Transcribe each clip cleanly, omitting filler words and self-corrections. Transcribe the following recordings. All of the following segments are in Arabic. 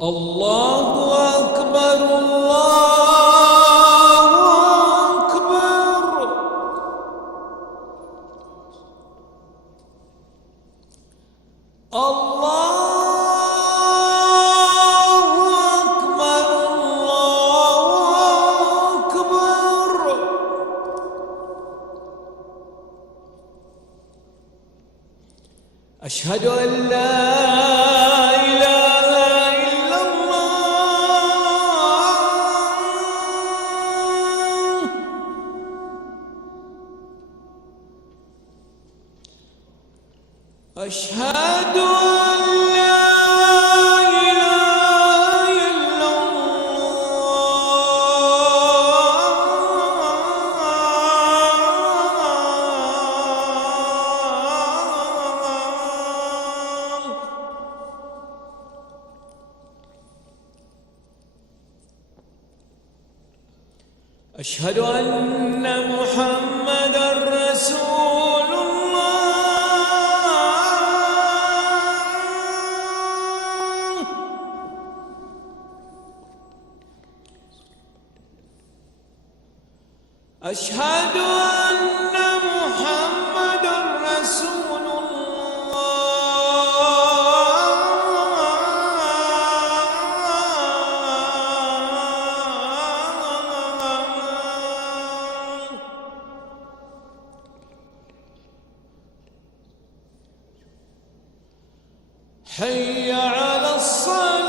الله أكبر الله أكبر. الله أكبر الله أكبر. أشهد أن لا أشهد أن لا إله إلا الله. أشهد أن محمدًا رسول أشهد أن محمدًا رسول الله. حي على الصلاة.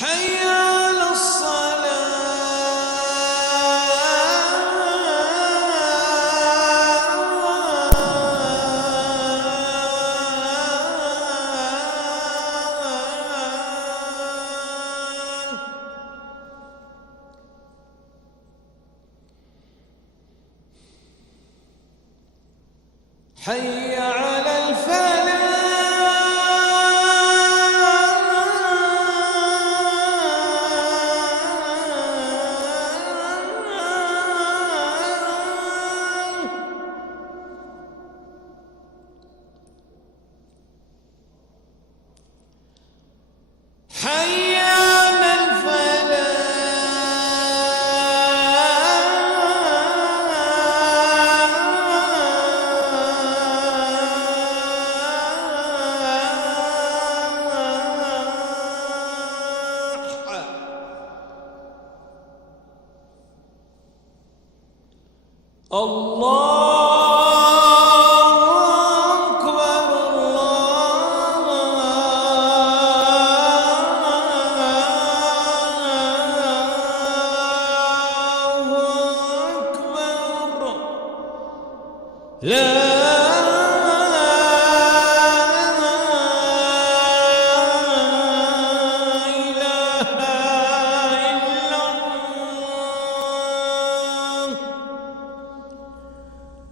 حي على حي على الفلاح. حي على الله أكبر الله أكبر. لا